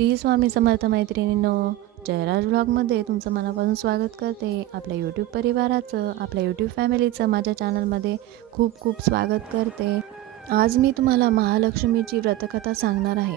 श्री स्वामी समर्थ मैत्रिणींनो, जयराज ब्लॉगमध्ये तुमचं मनापासून स्वागत करते. आपल्या यूट्यूब परिवाराचं, आपल्या यूट्यूब फॅमिलीचं माझ्या चॅनलमध्ये खूप खूप स्वागत करते. आज मी तुम्हाला महालक्ष्मीची व्रतकथा सांगणार आहे.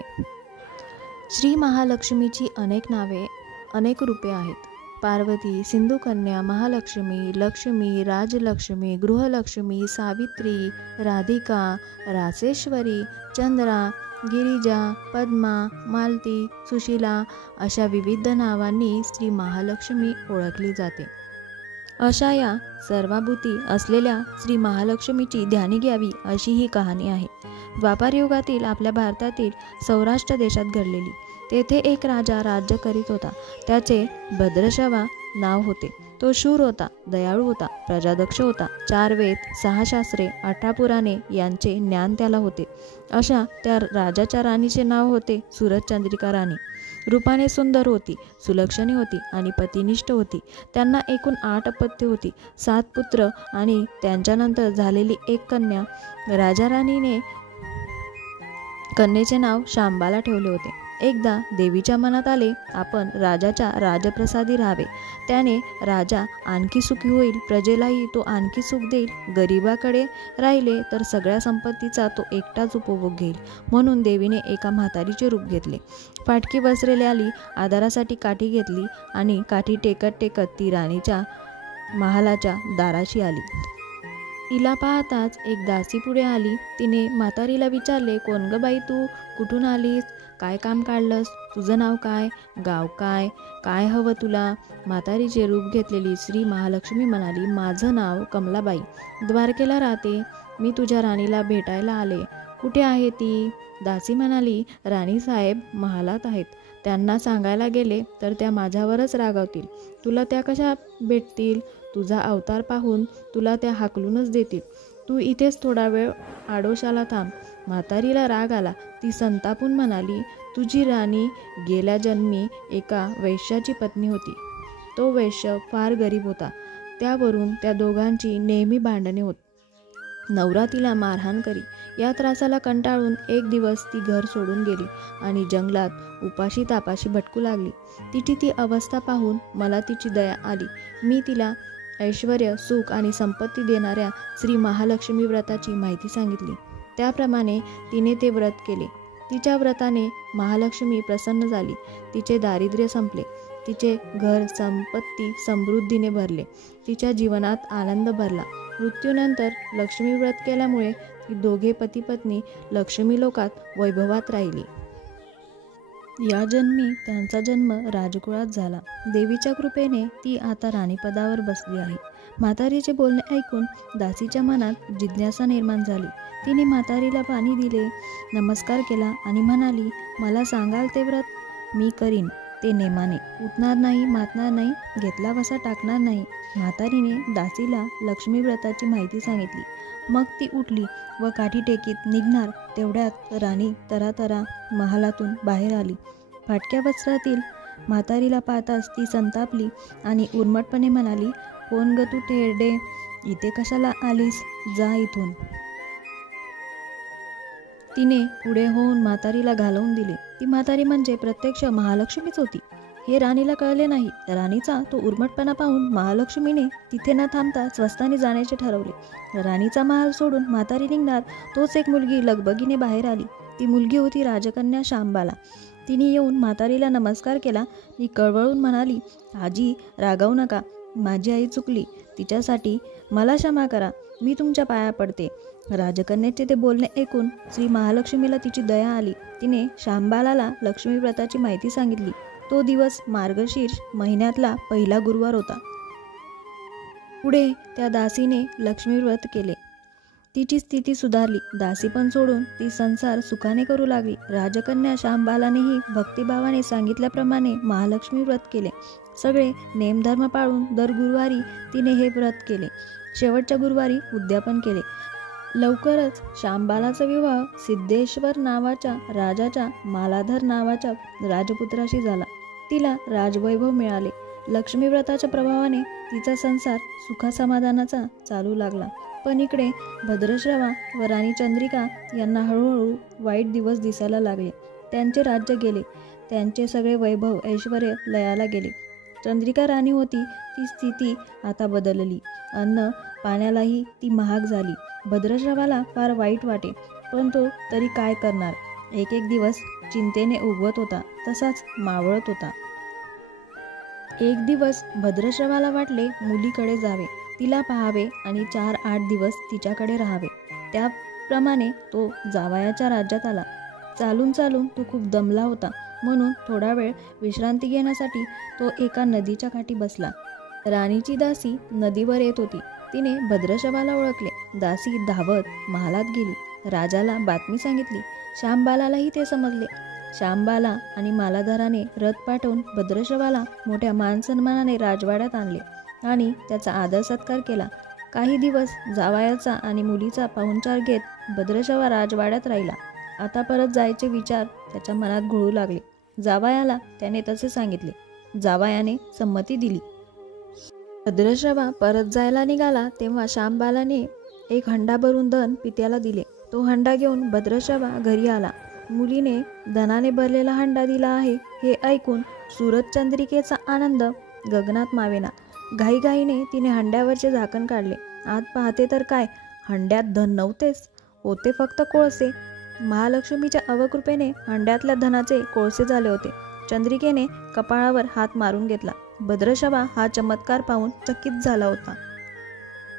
श्री महालक्ष्मीची अनेक नावे, अनेक रूपे आहेत. पार्वती, सिंधुकन्या, महालक्ष्मी, लक्ष्मी, राजलक्ष्मी, गृहलक्ष्मी, सावित्री, राधिका, रासेश्वरी, चंद्रा, गिरिजा, पद्मा, मालती, सुशीला अशा विविध नावांनी श्री महालक्ष्मी ओळखली जाते. अशा या सर्वाभूती असलेल्या श्री महालक्ष्मीची ध्यानी घ्यावी अशी ही कहाणी आहे. द्वापार युगातील आपल्या भारतातील सौराष्ट्र देशात घडलेली. तेथे एक राजा राज्य करीत होता. त्याचे भद्रश्रवा नाव होते. तो शूर होता, दयाळू होता, प्रजादक्ष होता. 4 वेद, 6 शास्त्रे, 18 पुराणे यांचे ज्ञान त्याला होते. अशा त्या राजाच्या राणीचे नाव होते सूरजचंद्रिका राणी. रूपाने सुंदर होती, सुलक्षणी होती आणि पतिनिष्ठ होती. त्यांना एकूण 8 अपत्ये होती, 7 पुत्र आणि त्यांच्यानंतर झालेली एक कन्या. राजा राणीने कन्येचे नाव शांबाला ठेवले होते. एकदा देवीच्या मनात आले, आपण राजाच्या राजप्रसादी राहावे. त्याने राजा आणखी सुखी होईल, प्रजेलाही तो आणखी सुख देईल. गरिबाकडे राहिले तर सगळ्या संपत्तीचा तो एकटाच उपभोग घेईल. म्हणून देवीने एका म्हातारीचे रूप घेतले. फाटकी वस्त्रे आली, आधारासाठी काठी घेतली आणि काठी टेकत टेकत ती राणीच्या महालाच्या दाराशी आली. तिला पाहताच एक दासी पुढे आली. तिने म्हातारीला विचारले, कोण ग बाई तू? कुठून आलीस? काय काम काढलंस? तुझं नाव काय? गाव काय? काय हवं तुला? म्हातारीचे रूप घेतलेली श्री महालक्ष्मी म्हणाली, माझं नाव कमलाबाई, द्वारकेला राहते. मी तुझ्या राणीला भेटायला आले. कुठे आहे ती? दासी म्हणाली, राणीसाहेब महालात आहेत. त्यांना सांगायला गेले तर त्या माझ्यावरच रागावतील. तुला त्या कशा भेटतील? तुझा अवतार पाहून तुला त्या हाकलूनच देतील. तू इथेच थोडा वेळ आडोशाला थांब. म्हातारीला राग आला. ती संतापून म्हणाली, तुझी राणी गेल्या जन्मी एका वैश्याची पत्नी होती. तो वैश्य फार गरीब होता. त्यावरून त्या दोघांची नेहमी भांडणे होत. नवरा तिला मारहाण करी. या त्रासाला कंटाळून एक दिवस ती घर सोडून गेली आणि जंगलात उपाशी तापाशी भटकू लागली. तिची ती अवस्था पाहून मला तिची दया आली. मी तिला ऐश्वर्य, सुख आणि संपत्ती देणाऱ्या श्री महालक्ष्मी व्रताची माहिती सांगितली. त्याप्रमाणे तिने ते व्रत केले. तिच्या व्रताने महालक्ष्मी प्रसन्न झाली. तिचे दारिद्र्य संपले. तिचे घर संपत्ती समृद्धीने भरले. तिच्या जीवनात आनंद भरला. मृत्यूनंतर लक्ष्मी व्रत केल्यामुळे ती दोघे पती पत्नी लक्ष्मी लोकात वैभवात राहिली. या जन्मी त्यांचा जन्म राजकुळात झाला. देवीच्या कृपेने ती आता राणीपदावर बसली आहे. म्हातारीचे बोलणे ऐकून दासीच्या मनात जिज्ञासा निर्माण झाली. तिने म्हातारीला पाणी दिले, नमस्कार केला आणि म्हणाली, मला सांगाल ते व्रत मी करीन ते नेमाने. उठणार नाही, मातणार नाही, घेतला वसा टाकणार नाही. म्हातारीने दासीला लक्ष्मी व्रताची माहिती सांगितली. मग ती उठली व काठी टेकीत निघणार तेवढ्यात राणी तरातरा महालातून बाहेर आली. फाटक्या वस्त्रातील म्हातारीला पाहताच ती संतापली आणि उर्मटपणे म्हणाली, कोण ग तू टेरडे? इथे कशाला आलीस? जा इथून. तिने पुढे होऊन म्हातारीला घालवून दिले. ती म्हातारी म्हणजे प्रत्यक्ष महालक्ष्मीच होती. हे राणीला कळले नाही. राणीचा तो उर्मटपणा पाहून महालक्ष्मीने तिथे न थांबता स्वस्ताने जाण्याचे ठरवले. राणीचा महाल सोडून म्हातारी निघणार तोच एक मुलगी लगबगीने बाहेर आली. ती मुलगी होती राजकन्या शांबाला. तिने येऊन म्हातारीला नमस्कार केला. ती कळवळून म्हणाली, आजी रागावू नका. माझी आई चुकली. तिच्यासाठी मला क्षमा करा. मी तुमच्या पाया पडते. राजकन्याचे ते बोलणे ऐकून श्री महालक्ष्मीला तिची दया आली. तिने शांबालाला लक्ष्मी व्रताची माहिती सांगितली. तो दिवस मार्गशीर्ष महिन्यातला पहिला गुरुवार होता. पुढे त्या दासीने लक्ष्मी व्रत केले. तिची स्थिती सुधारली. दासी पण सोडून ती संसार सुखाने करू लागली. राजकन्या शांबालानेही भक्तिभावाने सांगितल्याप्रमाणे महालक्ष्मी व्रत केले. सगळे नेमधर्म पाळून दर गुरुवारी तिने हे व्रत केले. शेवटच्या गुरुवारी उद्यापन केले. लवकरच शांबालाचा विवाह सिद्धेश्वर नावाच्या राजाच्या मालाधर नावाच्या राजपुत्राशी झाला. तिला राजवैभव मिळाले. लक्ष्मी व्रताच्या प्रभावाने तिचा संसार सुखासमाधानाचा चालू लागला. पण इकडे भद्रश्रवा व राणी चंद्रिका यांना हळूहळू वाईट दिवस दिसायला लागले. त्यांचे राज्य गेले. त्यांचे सगळे वैभव ऐश्वर्य लयाला गेले. चंद्रिका राणी होती ती स्थिती आता बदलली. अन्न पाण्यालाही ती महाग झाली. भद्रश्रवाला फार वाईट वाटे, पण तो तरी काय करणार. एक एक दिवस चिंतेने उगवत होता तसाच मावळत होता. एक दिवस भद्रश्रवाला वाटले मुलीकडे जावे, तिला पाहावे आणि 4-8 दिवस तिच्याकडे राहावे. त्याप्रमाणे तो जावयाच्या राज्यात आला. चालून चालून तो खूप दमला होता, म्हणून थोडा वेळ विश्रांती घेण्यासाठी तो एका नदीच्या काठी बसला. राणीची दासी नदीवर येत होती. तिने भद्रश्रवाला ओळखले. दासी धावत महालात गेली. राजाला बातमी सांगितली. श्यामबालालाही ते समजले. श्यामबाला आणि मालाधाराने रथ पाठवून भद्रश्रवाला मोठ्या मानसन्मानाने राजवाड्यात आणले आणि त्याचा आदर सत्कार केला. काही दिवस जावयाचा आणि मुलीचा पाहुणचार घेत भद्रश्रवा राजवाड्यात राहिला. आता परत जायचे विचार त्याच्या मनात घोळू लागले. जावयाला त्याने तसे सांगितले. जावयाने संमती दिली. भद्रश्रवा परत जायला निघाला तेव्हा श्यामबालाने एक हंडा भरून धन पित्याला दिले. तो हंडा घेऊन भद्रश्रवा घरी आला. मुलीने धनाने भरलेला हंडा दिला आहे हे ऐकून सूरजचंद्रिकेचा आनंद गगनात मावेना. घाईघाईने तिने हंड्यावरचे झाकण काढले. आत पाहते तर काय, हंड्यात धन नव्हतेच, होते फक्त कोळसे. महालक्ष्मीच्या अवकृपेने हंड्यातल्या धनाचे कोळसे झाले होते. चंद्रिकेने कपाळावर हात मारून घेतला. भद्रश्रवा हा चमत्कार पाहून चकित झाला होता.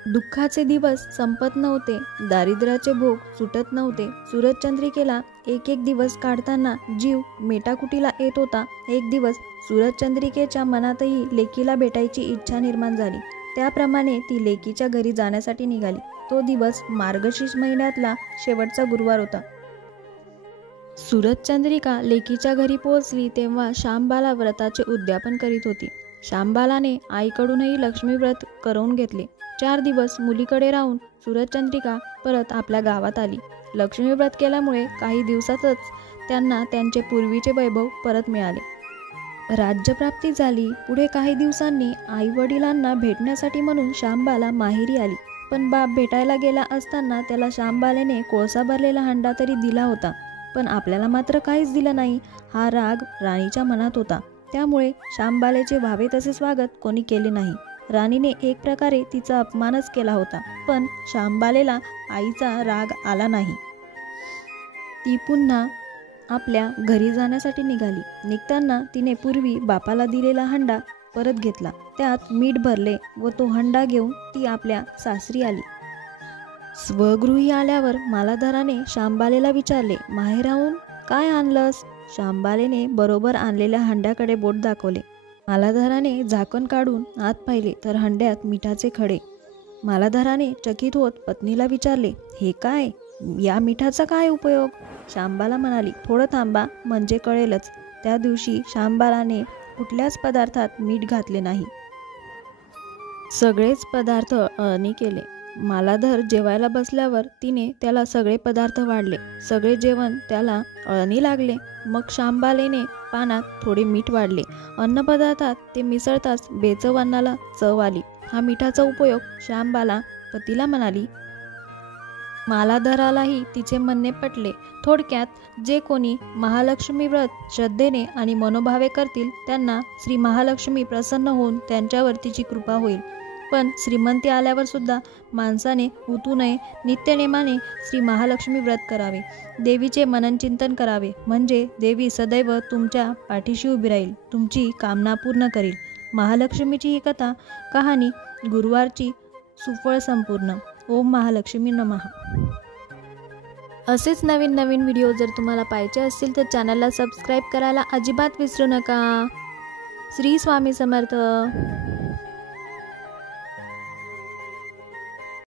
दुःखाचे दिवस संपत नव्हते, दारिद्र्याचे भोग सुटत नव्हते. सूरजचंद्रिकेला एक एक दिवस काढताना जीव मेटाकुटीला येत होता. एक दिवस सूरजचंद्रिकेच्या मनातही लेकीला भेटायची इच्छा निर्माण झाली. त्याप्रमाणे ती लेकीच्या घरी जाण्यासाठी निघाली. तो दिवस मार्गशीर्ष महिन्यातला शेवटचा गुरुवार होता. सूरजचंद्रिका लेकीच्या घरी पोहोचली तेव्हा श्यामबाला व्रताचे उद्यापन करीत होती. श्यामबालाने आईकडूनही लक्ष्मी व्रत करवून घेतले. 4 दिवस मुलीकडे राहून सूरजचंद्रिका परत आपल्या गावात आली. लक्ष्मी व्रत केल्यामुळे काही दिवसातच त्यांना त्यांचे पूर्वीचे वैभव परत मिळाले. राज्यप्राप्ती झाली. पुढे काही दिवसांनी आई वडिलांना भेटण्यासाठी म्हणून श्यामबाला माहेरी आली. पण बाप भेटायला गेला असताना त्याला श्यामबालेने कोळसा भरलेला हंडा तरी दिला होता, पण आपल्याला मात्र काहीच दिलं नाही. हा राग राणीच्या मनात होता. त्यामुळे श्यामबालेचे व्हावे तसे स्वागत कोणी केले नाही. राणीने एक प्रकारे तिचा अपमानच केला होता. पण श्यामबालेला आईचा राग आला नाही. ती पुन्हा आपल्या घरी जाण्यासाठी निघाली. निघताना तिने पूर्वी बापाला दिलेला हंडा परत घेतला. त्यात मीठ भरले व तो हंडा घेऊन ती आपल्या सासरी आली. स्वगृही आल्यावर मालाधाराने श्यामबालेला विचारले, माहेराहून काय आणलंस? श्यामबालेने बरोबर आणलेल्या हंड्याकडे बोट दाखवले. मालाधाराने झाकण काढून आत पाहिले तर हंड्यात मिठाचे खडे. मालाधाराने चकित होत पत्नीला विचारले, हे काय? या मिठाचा काय उपयोग? श्यामबाला म्हणाली, थोडं थांबा म्हणजे कळेलच. त्या दिवशी श्यामबालाने कुठल्याच पदार्थात मीठ घातले नाही. सगळेच पदार्थ अळणी केले. मालाधार जेवायला बसल्यावर तिने त्याला सगळे पदार्थ वाढले. सगळे जेवण त्याला अळणी लागले. मग श्यामबालेने पानात थोडे मीठ वाढले. अन्नपदार्थात ते मिसळताच बेचव अन्नाला चव आली. हा मिठाचा उपयोग श्यामबाला पतीला म्हणाली. मालाधारालाही तिचे म्हणणे पटले. थोडक्यात जे कोणी महालक्ष्मी व्रत श्रद्धेने आणि मनोभावे करतील त्यांना श्री महालक्ष्मी प्रसन्न होऊन त्यांच्यावर तिची कृपा होईल. पण श्रीमंती आल्यावर सुद्धा माणसाने उतू नये. नित्यनेमाने श्री महालक्ष्मी व्रत करावे. देवीचे मननचिंतन करावे, म्हणजे देवी सदैव तुमच्या पाठीशी उभी राहील, तुमची कामना पूर्ण करील. महालक्ष्मीची ही कथा कहाणी गुरुवारची सुफळ संपूर्ण. ओम महालक्ष्मी नमः. असेच नवीन नवीन व्हिडिओ जर तुम्हाला पाहिजे असतील तर चॅनलला सबस्क्राईब करायला अजिबात विसरू नका. श्री स्वामी समर्थ.